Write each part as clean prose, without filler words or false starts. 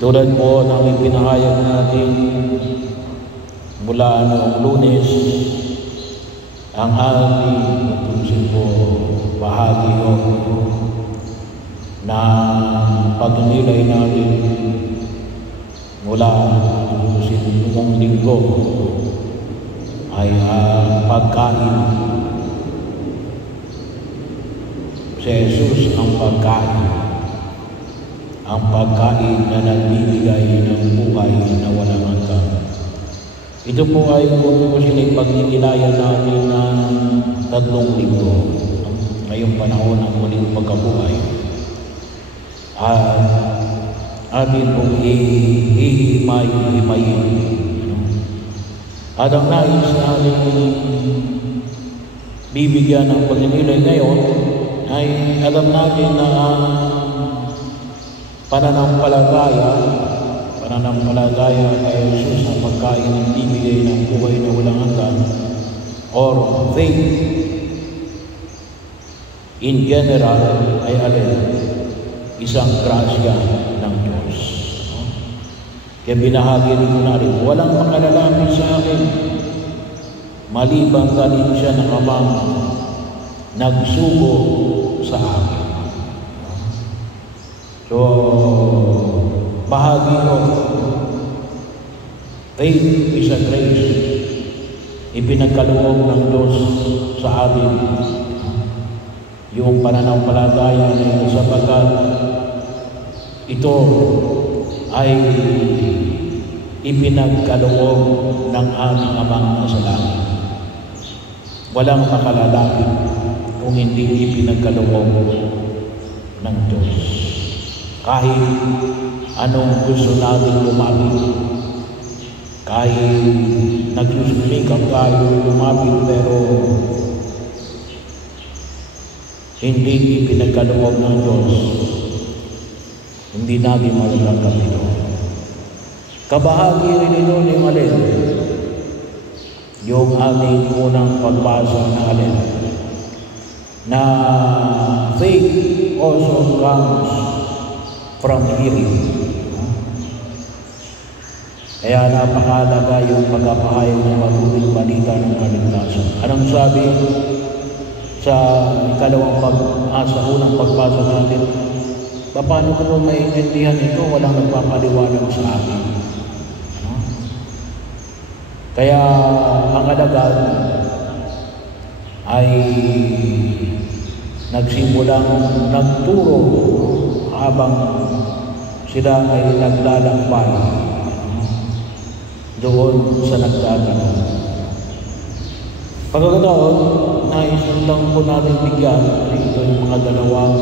Tulad po ng ipinahayag natin mula noong Lunes, ang ating tutusin po bahagi na pagninilay natin mula tutusin noong linggo ay pagkain. Si Jesus ang pagkain. Ang pagkain na nagbibigay ng buhay na walang hanggan. Ito po ay kung sila'y pagninilayan natin ng 3 linggo ngayong panahon ng muling pagkabuhay. At atin pong ihimay-himayin. At ang nais natin bibigyan ng pagninilay ngayon ay alam natin na pananampalataya kay Jesus ang pagkain ng bibigay ng buhay na walang hanggan, or faith in general ay isang grasya ng Diyos. Kaya binahagi rin natin, walang makalalapit sa akin maliban galing siya ng Amang nagsugo sa akin. So, bahagi ko, faith is a grace. Ipinagkaloob ng Diyos sa atin yung pananampalataya na ito sapagkat ito ay ipinagkaloob ng aming Amang nasa langit. Walang makalalapit kung hindi ipinagkaloob ng Diyos. Kahit anong gusto natin lumapit, kahit nagsusumikap tayo lumapit pero hindi ipinagkaloob ng Diyos, hindi natin malalagkat ito. Kabahagi rin ito ng yung ating unang pagbasa na na faith also comes from hearing. Kaya napakalaga yung pagpapahayag ng mabuting balita ng kaligtasan. Anong sabi sa unang pagbasa natin? Paano ko po maintindihan ito? Walang nagpapaliwanag sa akin. Kaya ang alagad ay nagsimulang nagturo habang sila ay naglalakbay doon sa nagtatanong. Pagkakataon, nais lang po natin bigyan ito yung mga dalawang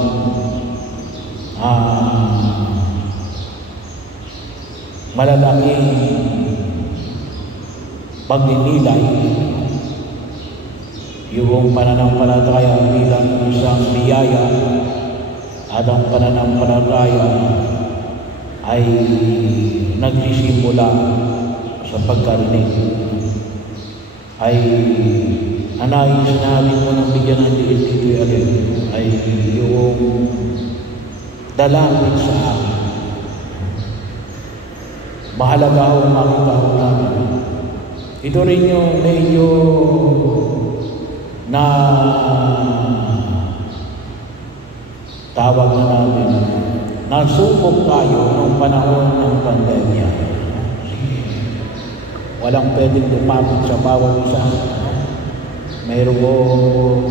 malalaking pagninilay, yung pananampalataya bilang isang biyaya at ang pananampalataya ay nagsisimula sa pagkarinig. Ay anais namin mo ng bigyan ng diin dito ay yung dalangin sa akin. Mahalaga ho makita ho namin. Ito rin yung medyo na tawag na natin, nasubok tayo ng panahon ng pandemya. Walang pwedeng lumapit sa bawat isa. Mayroon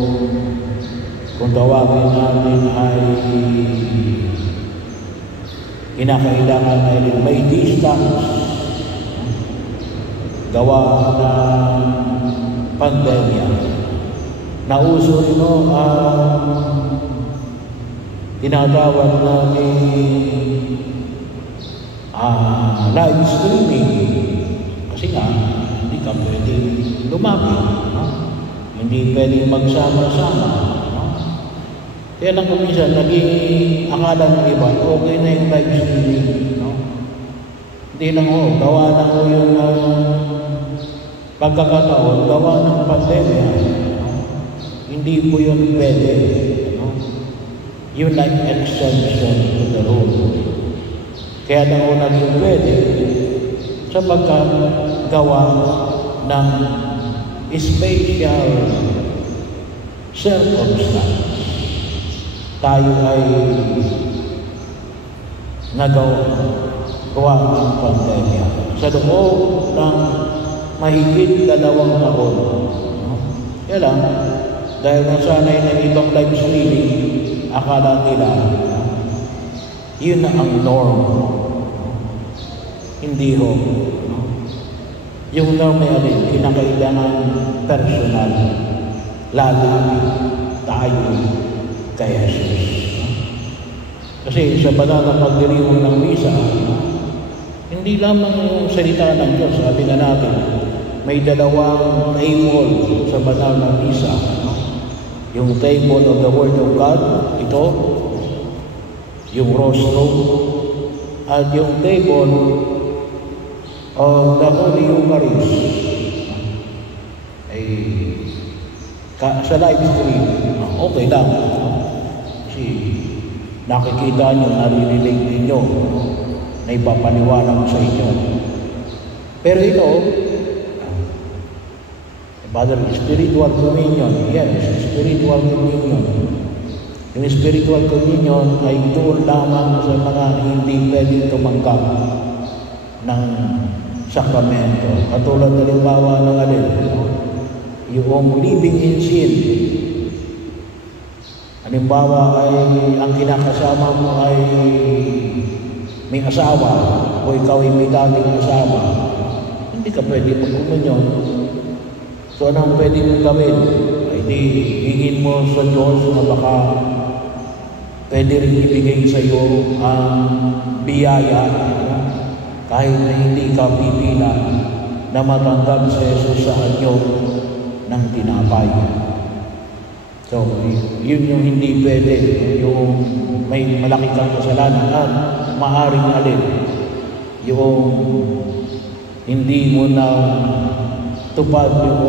kung tawagin natin ay kinakailangan ay may distance gawa ng pandemya. Nauso rin ang tinatawag natin live streaming. Kasi nga, hindi ka pwedeng lumapit. Hindi pwedeng magsama-sama. Kaya lang kung minsan, naging akala ng iba, okay na yung live streaming. Hindi lang gawa lang yung pagkakataon, gawa ng pandemya. Hindi po yun pwede. Yun like exception to the rule. Kaya daw naging pwede sapagkat gawa ng special circumstance. Tayo ay gawa ng pandemya sa loob ng mahigit 2 taon. Kaya lang, dahil nasanay ng ibang live streaming, akala nila yun na ang norm. Hindi ho. Yung norm ay kinakailangan personal, lalapit tayo kay Jesus. Kasi sa banal na pagdiriwang ng misa, hindi lamang yung salita ng Diyos, sabi na natin, may 2 table sa banal na misa. Yung table of the Word of God, ito, yung rostrum, at yung table of the Holy Eucharist. Ay, sa live stream, okay lang. Kasi nakikita nyo, naririnig ninyo, na ipapaniwalang sa inyo. Pero ito, Father, spiritual communion. Yes, spiritual communion. Yung spiritual communion ay doon lamang sa mga hindi pwedeng tumanggap ng sakramento. Katulad na limbawa ng alin, yung living in sin. Halimbawa ay ang kinakasama mo ay may asawa o ikaw ay may dating asawa. Hindi ka pwede mag-communion. So anong pwede mong gawin? Ay di, hingin mo sa Diyos na baka pwede rin ibigay sa iyo ang biyaya kahit na hindi ka pipila na matanggap sa Jesus sa anyo ng tinapay. So, yun yung hindi pwede, yung may malaki kang kasalanan at maaring alin, yung hindi mo na tupad yung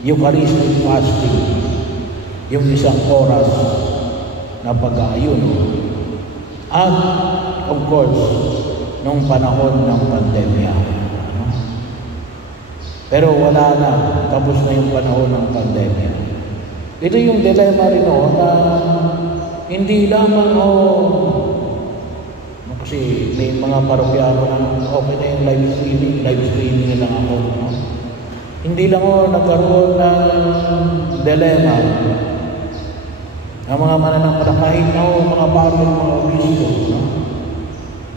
Eucharistic fasting, yung 1 oras na pag-aayuno. At, of course, nung panahon ng pandemya. Pero wala na, tapos na yung panahon ng pandemya. Ito yung dilemma rin na hindi lamang kasi may mga parokyano na okay na yung live streaming na lang ako. Hindi lang nagkaroon ng dilemma ang mga mananampalataya kahit na mga parol, mga obispo.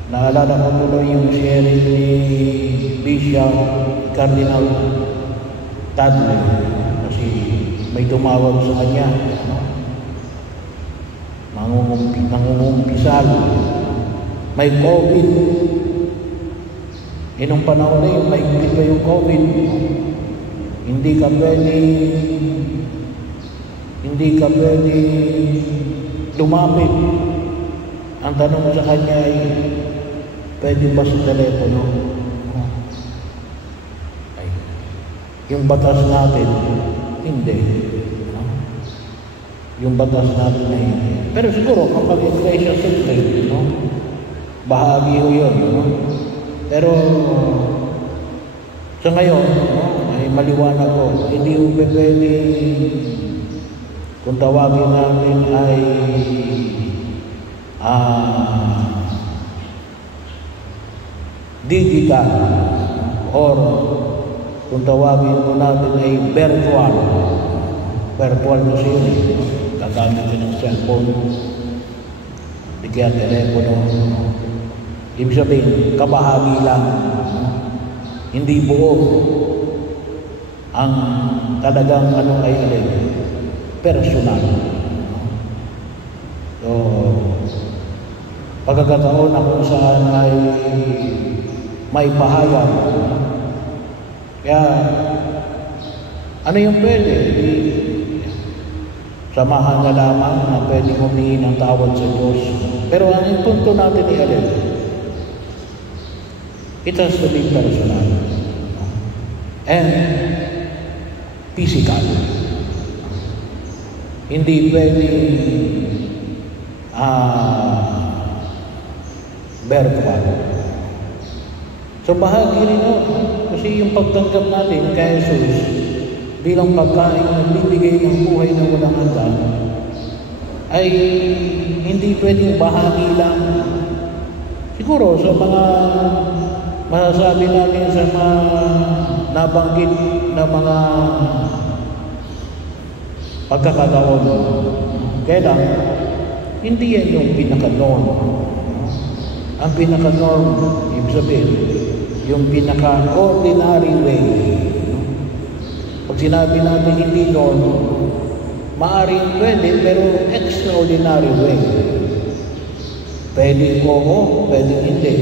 Naalala ko tuloy yung sharing ni Bishop Cardinal Tadley kasi may tumawag sa kanya, nangungumpisal, may COVID. Nung panahon na yun, mahigpit pa yung COVID. Hindi ka pwede lumapit. Ang tanong sa kanya ay, pwede ba sa telepono? Ay, yung batas natin, hindi. Yung batas natin na hindi. Pero siguro, kapag iglesia system, bahagi ho yun. Pero, sa ngayon, ay maliwanag ko, hindi ho pwede, kung tawagin namin ay digital or kung tawagin mo natin ay virtual kasi yun gagamit ka ng cellphone di kaya telepono. Ibig sabihin kabahagi lang, hindi buo ang talagang ay alin personal. So pagkakataon na kung saan ay may pahayag. Kaya, ano yung pwede? Samahan na lamang na pwede humingi ng tawad sa Diyos. Pero ang yung punto natin ni alin, it has to be personal and physical. Hindi pwede virtual. So bahagi rin yun. Kasi yung pagtanggap natin kay Jesus bilang pagkain na nagbibigay ng buhay na walang hanggan ay hindi pwedeng bahagi lang. Siguro sa mga masasabi natin sa mga nabanggit na mga pagkakataon, kaya lang, hindi yan yung pinaka-norm. Ang pinaka-norm, ibig sabihin, yung pinaka-ordinary way. Pag sinabi natin hindi norm, maaaring pwede, pero extraordinary way. Pwede oo, pwede hindi.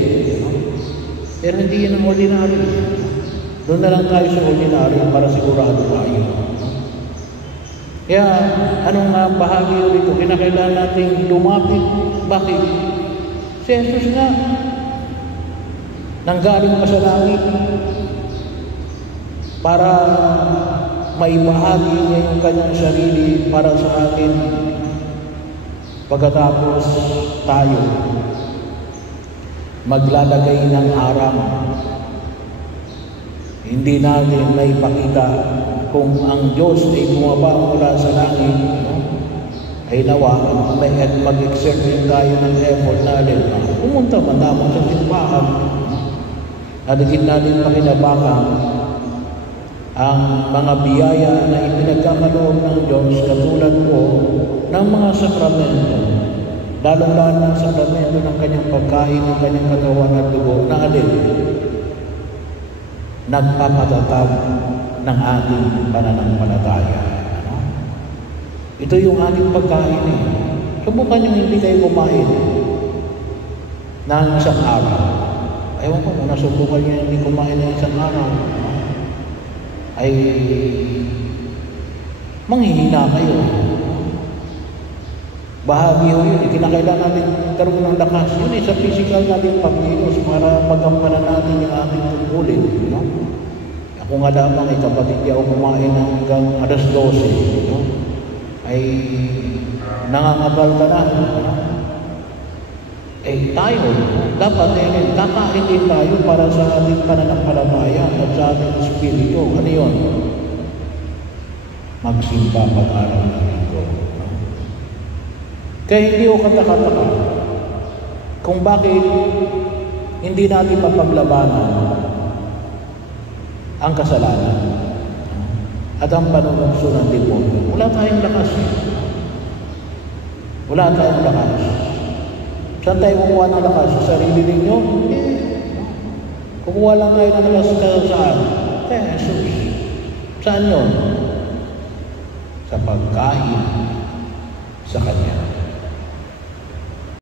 Pero hindi yan ang ordinary. Doon na lang tayo sa ordinary para sigurado tayo. Kaya, anong bahagi rito? Kinakailangan natin lumapit. Bakit? Si Jesus nga, nanggaling pa sa langit para maibahagi niya yung kanyang sarili para sa atin. Pagkatapos tayo maglalagay ng harang. Hindi natin naipakita kung ang Diyos ay bumaba mula sa langit, ay nawa at mag-exert din tayo ng effort natin. Pumunta man lamang sa simbahan. Naligid natin pakinabangan ang mga biyaya na ipinagkakaloob ng Diyos katulad po ng mga sakramento, lalong-lalo ng sakramento ng kanyang pagkain, ng kanyang katawan at dugo na alin nagpapatatag ng ating pananampalataya. Ito yung ating pagkain eh. Subukan yung hindi kayo kumain ng isang araw. Ewan ko kung nasubukan nyo hindi kumain ng isang araw, ay manghihina kayo. Bahagi yun. Kinakailangan natin karoon ng lakas. Yun sa physical natin pagkilos para magampanan natin yung ating tungkulin. No? Ako nga lamang kapatid di ako kumain hanggang alas 12. No? Ay nangangagal ka na. Eh tayo, dapat kakain din tayo para sa ating pananampalataya at sa ating espiritu. Ano yun? Magsimba pag-araw ng linggo. Kaya hindi ko kataka-taka kung bakit hindi natin mapaglabanan ang kasalanan at ang panunugso ng demonyo. Wala tayong lakas. Wala tayong lakas. Saan tayo kukuha ng lakas? Sa sarili ninyo? Kukuha lang tayo ng lakas saan? Kaya Jesus. Saan yun? Sa pagkain sa Kanya.